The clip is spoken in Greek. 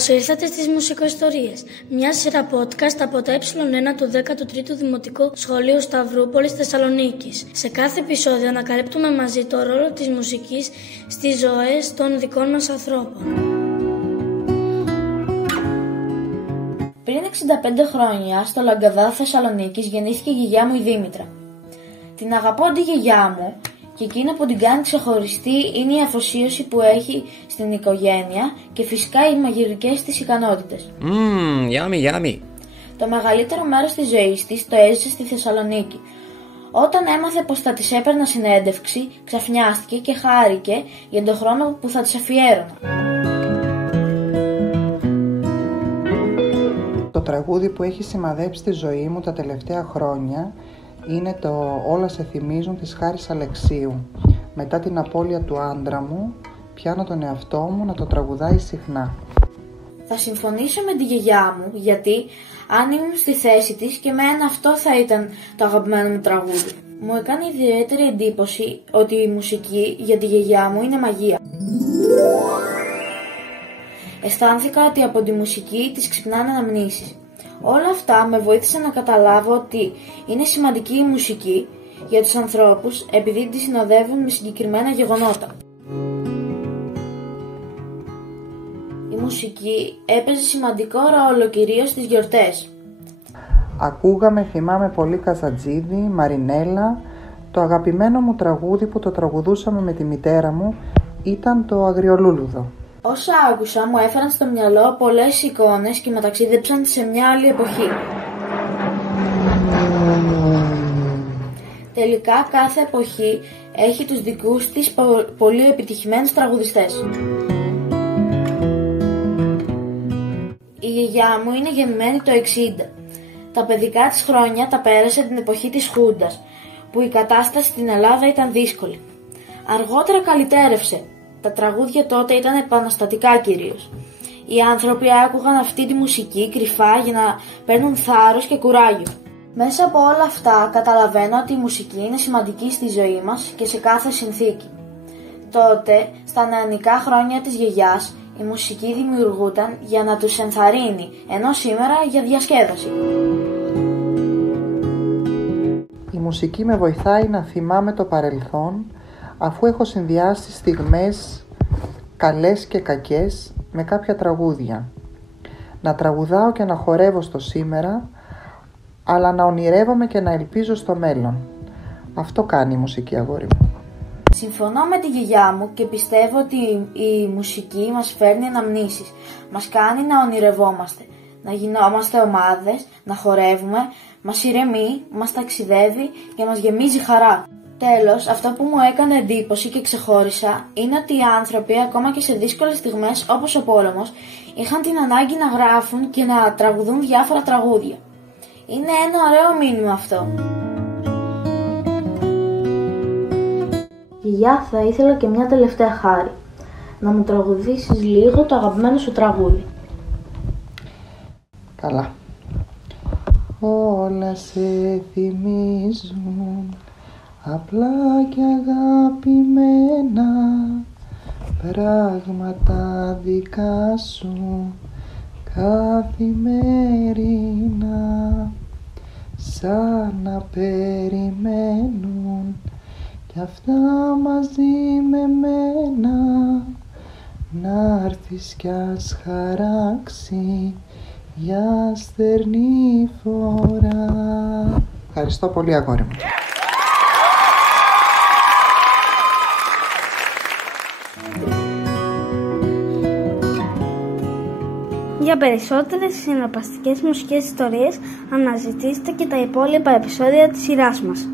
Καλώς ήρθατε στις Μουσικοϊστορίες, μια σειρά podcast από τα Ε1 του 13ου Δημοτικού Σχολείου Σταυρούπολης Θεσσαλονίκης. Σε κάθε επεισόδιο ανακαλύπτουμε μαζί το ρόλο της μουσικής στις ζωές των δικών μας ανθρώπων. Πριν 65 χρόνια, στο Λαγκαδά Θεσσαλονίκης, γεννήθηκε η γιαγιά μου η Δήμητρα. Την αγαπώ τη γιαγιά μου και εκείνο που την κάνει ξεχωριστή είναι η αφοσίωση που έχει στην οικογένεια και φυσικά οι μαγειρικές της ικανότητες. Yummy. Το μεγαλύτερο μέρος της ζωής της το έζησε στη Θεσσαλονίκη. Όταν έμαθε πως θα της έπαιρνα συνέντευξη, ξαφνιάστηκε και χάρηκε για τον χρόνο που θα της αφιέρωνα. Το τραγούδι που έχει σημαδέψει τη ζωή μου τα τελευταία χρόνια είναι το «Όλα σε θυμίζουν» της Χάρης Αλεξίου. Μετά την απώλεια του άντρα μου, πιάνω τον εαυτό μου να το τραγουδάει συχνά. Θα συμφωνήσω με τη γιαγιά μου, γιατί αν ήμουν στη θέση της και εμένα αυτό θα ήταν το αγαπημένο μου τραγούδι. Μου έκανε ιδιαίτερη εντύπωση ότι η μουσική για τη γιαγιά μου είναι μαγεία. Αισθάνθηκα ότι από τη μουσική της ξυπνάνε αναμνήσεις. Όλα αυτά με βοήθησαν να καταλάβω ότι είναι σημαντική η μουσική για τους ανθρώπους επειδή τη συνοδεύουν με συγκεκριμένα γεγονότα. Η μουσική έπαιζε σημαντικό ρόλο κυρίως στις γιορτές. Ακούγαμε, θυμάμαι πολύ Καζατζίδη, Μαρινέλα. Το αγαπημένο μου τραγούδι που το τραγουδούσαμε με τη μητέρα μου ήταν το Αγριολούλουδο. Όσα άκουσα μου έφεραν στο μυαλό πολλές εικόνες και με ταξίδεψαν σε μια άλλη εποχή. Τελικά κάθε εποχή έχει τους δικούς της πολύ επιτυχημένους τραγουδιστές. Η γιαγιά μου είναι γεννημένη το 60. Τα παιδικά της χρόνια τα πέρασε την εποχή της Χούντας, που η κατάσταση στην Ελλάδα ήταν δύσκολη. Αργότερα καλυτέρευσε. Τα τραγούδια τότε ήταν επαναστατικά κυρίως. Οι άνθρωποι άκουγαν αυτή τη μουσική κρυφά για να παίρνουν θάρρος και κουράγιο. Μέσα από όλα αυτά καταλαβαίνω ότι η μουσική είναι σημαντική στη ζωή μας και σε κάθε συνθήκη. Τότε, στα νεανικά χρόνια της γιαγιάς, η μουσική δημιουργούταν για να τους ενθαρρύνει, ενώ σήμερα για διασκέδαση. Η μουσική με βοηθάει να θυμάμαι το παρελθόν, αφού έχω συνδυάσει στιγμές καλές και κακές με κάποια τραγούδια. Να τραγουδάω και να χορεύω στο σήμερα, αλλά να ονειρεύομαι και να ελπίζω στο μέλλον. Αυτό κάνει η μουσική, αγόρι μου. Συμφωνώ με τη γιαγιά μου και πιστεύω ότι η μουσική μας φέρνει αναμνήσεις. Μας κάνει να ονειρευόμαστε, να γινόμαστε ομάδες, να χορεύουμε, μας ηρεμεί, μας ταξιδεύει και μας γεμίζει χαρά. Τέλος, αυτό που μου έκανε εντύπωση και ξεχώρισα είναι ότι οι άνθρωποι, ακόμα και σε δύσκολες στιγμές όπως ο πόλεμος, είχαν την ανάγκη να γράφουν και να τραγουδούν διάφορα τραγούδια. Είναι ένα ωραίο μήνυμα αυτό. Γιαγιά, θα ήθελα και μια τελευταία χάρη. Να μου τραγουδήσεις λίγο το αγαπημένο σου τραγούδι. Καλά. Όλα σε θυμίζουν απλά και αγαπημένα πράγματα δικά σου καθημερινά, σαν να περιμένουν κι αυτά μαζί με μένα, να έρθεις κι ας χαράξει για στερνή φορά. Ευχαριστώ πολύ, αγόρι μου. Για περισσότερες συναρπαστικές μουσικές ιστορίες αναζητήστε και τα υπόλοιπα επεισόδια της σειράς μας.